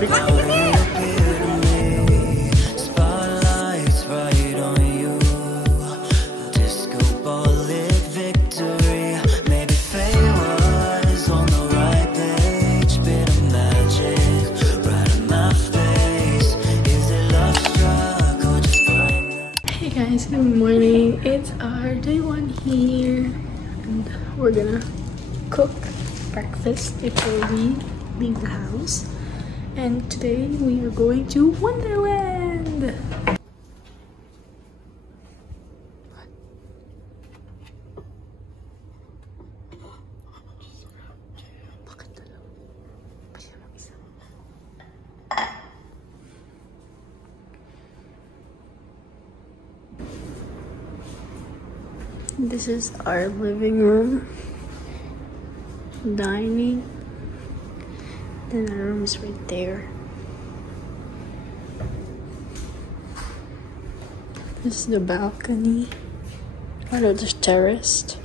Spotlights right on you. Disco ball lit victory. Maybe fate was on the right page. Bit of magic right in my face. Is it love struck or just fine? Hey guys, good morning. It's our day 1 here, and we're gonna cook breakfast before we leave the house. And today we are going to Wonderland. This is our living room, dining, then our room is right there. This is the balcony. Oh no, there's terraced.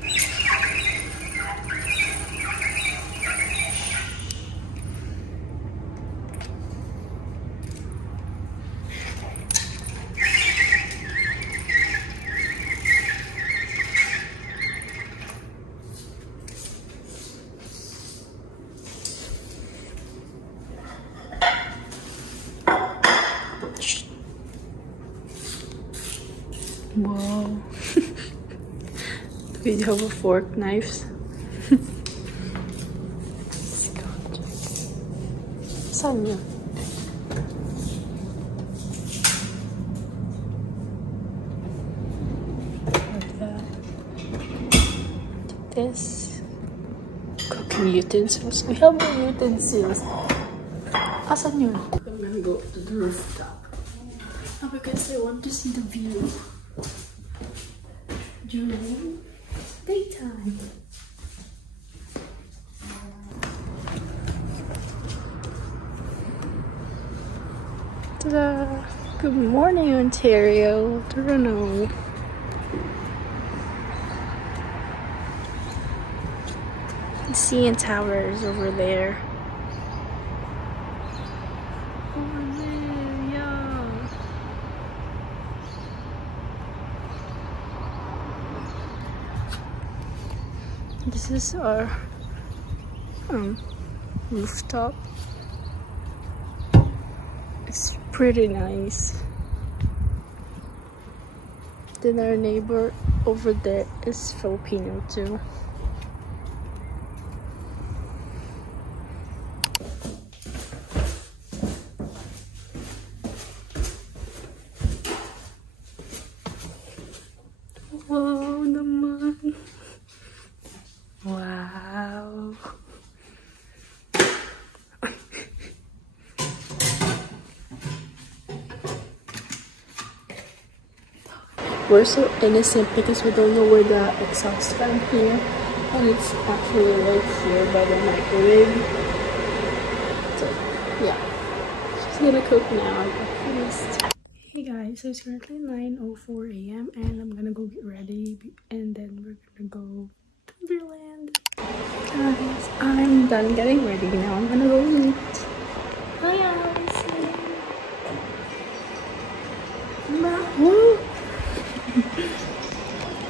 Whoa. We have a fork, knives. Saan yun? Like that. This. Cooking utensils. We have the utensils. Asan yun? I'm gonna go to the rooftop. Because I want to see the view during daytime. Ta-da! Good morning, Ontario, Toronto. The CN Tower is over there. This is our rooftop. It's pretty nice. Then our neighbor over there is Filipino too. Wow, naman. Wow. We're so innocent because we don't know where the exhaust fan here, and it's actually right here by the microwave. So yeah, she's gonna cook now our breakfast. Hey guys, so it's currently 9:04 a.m. and I'm gonna go get ready, and then we're gonna go to Wonderland. Guys, I'm done getting ready now. I'm gonna go eat. Hi guys. Woo!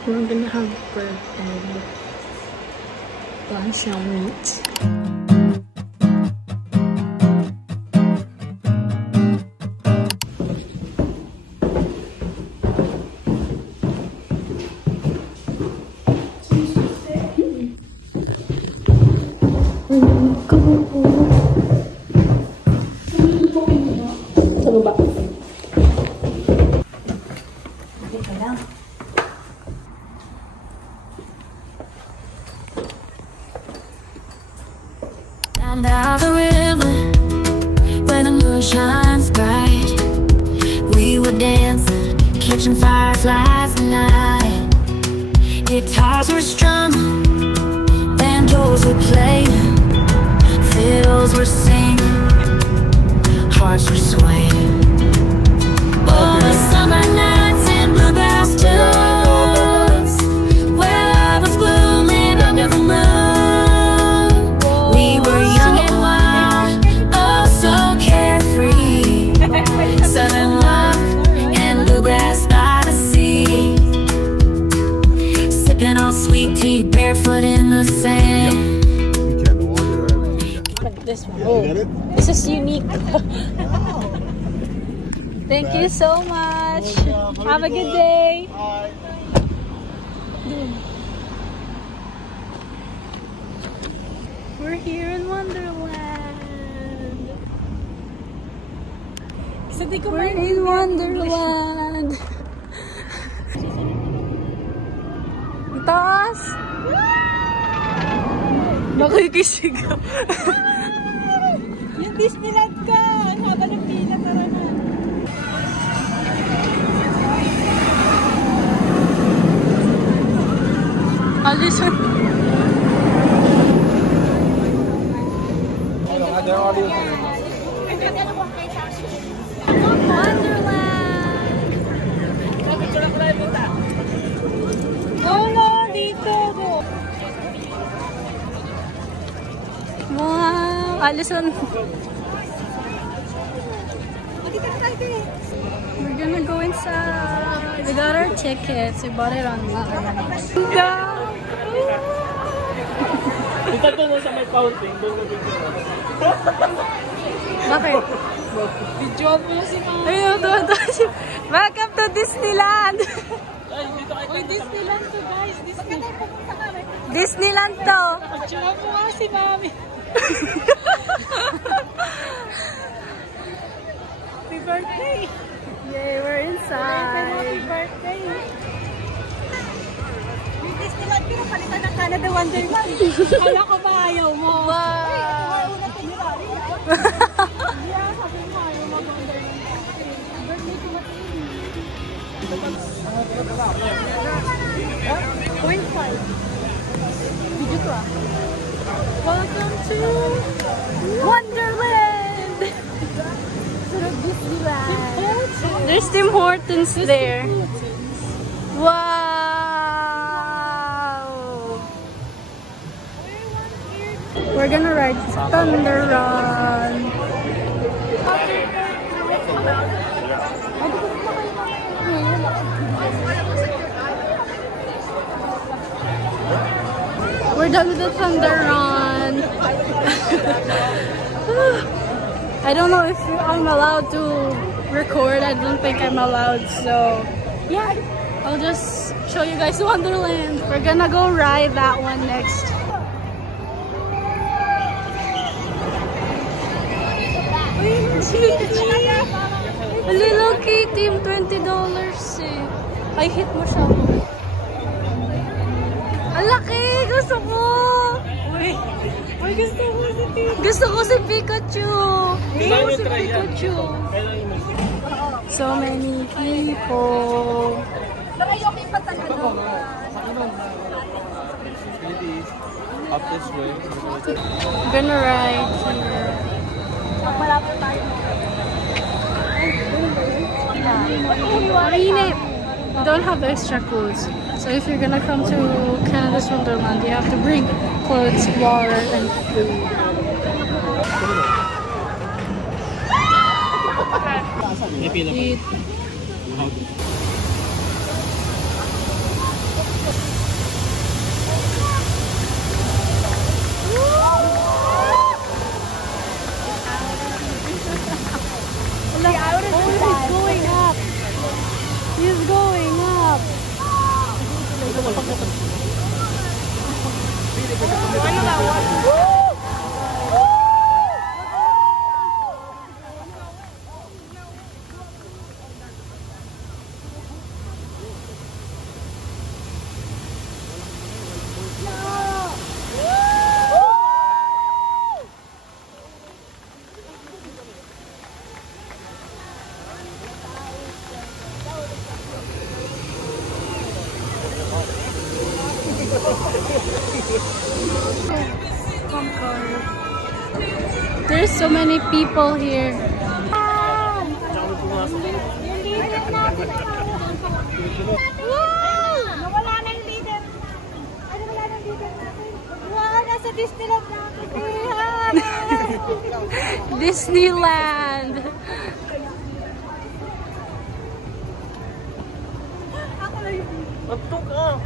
We're gonna have bread and lunch and meat. Sa baba. Dito lang. Down the river, where the moon shines bright, we were dancing, catching fireflies at night. Guitars were strumming, banjos were playing, fiddles were singing, hearts were swaying. Oh, the summer nights and bluegrass tunes, where love was blooming under the moon. We were young and wild, oh so carefree. sipping on sweet tea, barefoot in the sand. This one. Oh, this is unique. Thank you so much. Have a good day. We're here in Wonderland. We're in Wonderland. Taas! Nakikisigaw. Yung Disneyland ka! Ang haba ng pila, tara na. Alison. Wonderland! Oh no, dito! Wow! Alison! We're gonna go inside. We got our tickets. We bought it online. Dito doon sa may fountain, doon na video. Bakit? Video mo si Mama. Ayun, doon. Welcome to Disneyland! Ay, dito kayo. Uy, Disneyland to guys. Disneyland to. Video mo nga si Mami. Happy birthday! Yay, we're inside. Happy birthday! Disneyland, pinapalitan ng Canada Wonderland. Kala ko ba ayaw mo? Wow! Una tinirari. Yeah, sabi mo ayaw mag-Wonderland. Birthday ko matin. 0.5. Video ko ah. Welcome to Wonderland! There's Tim Hortons there. Wow! We're gonna ride Thunder Run. We're done with the Thunder Run. I don't know if I'm allowed to record. I don't think I'm allowed. So yeah, I'll just show you guys Wonderland. We're gonna go ride that one next. A little kitty, $20 eh. Ay, hit mo siya. Ang laki! Gusto ko! Uy, gusto ko si Pikachu. Gusto ko si Pikachu. Gusto ko si Pikachu. So many people. Pero ayoko yung patalaga. Up this way. I'm gonna ride here. Malapit tayo. Mainit. We don't have extra clothes. So if you're gonna come to Canada's Wonderland, you have to bring clothes, water, and food. Eat. He's going up. There's so many people here. Nawala na yung leader. Ay, nawala na yung leader natin. Wow, nasa Disneyland natin. Disneyland. Ako na yung Bato ka!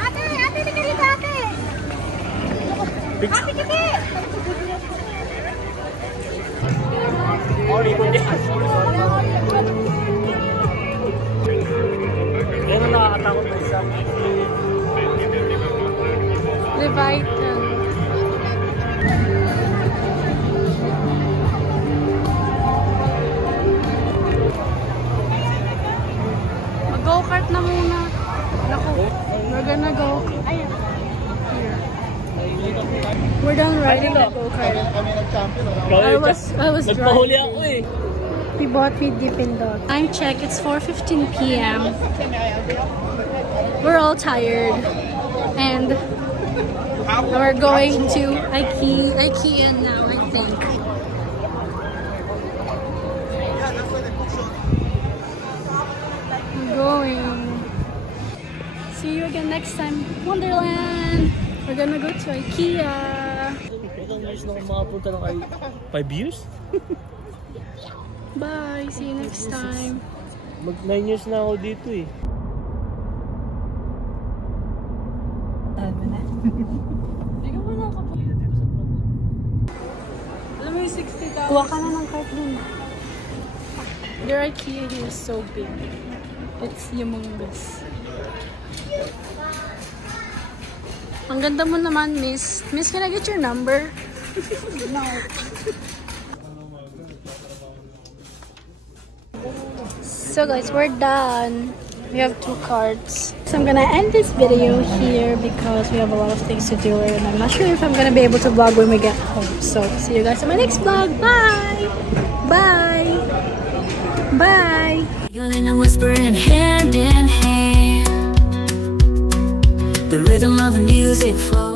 Ate, ate, tingnan dito, ate. Ate, kiti. Yan ang nakakatakot na isa. Leviathan. Mag-go-kart na muna. Naku, we're gonna go. Here. We're done riding the go-kart. I was Nagpahuli driving. ako eh. We bought me Dippin' Dot. Time check, it's 4:15 p.m. We're all tired. And we're going to Ikea now, I think. We're going. See you again next time. Wonderland! We're gonna go to Ikea. Ilang years na ako makapunta ng 5 years? Bye! See you next time. Mag 9 years na ako dito eh. Alam mo yung 60,000. Kuha ka na ng cart dun. Your Ikea here is so big. It's humongous. Ang ganda mo naman, Miss. Miss, can I get your number? No. So guys, we're done. We have 2 carts. So I'm gonna end this video here because we have a lot of things to do and I'm not sure if I'm gonna be able to vlog when we get home. So see you guys in my next vlog. Bye! Bye! Bye! Yelling and whispering hand in hand. The rhythm of the music flows.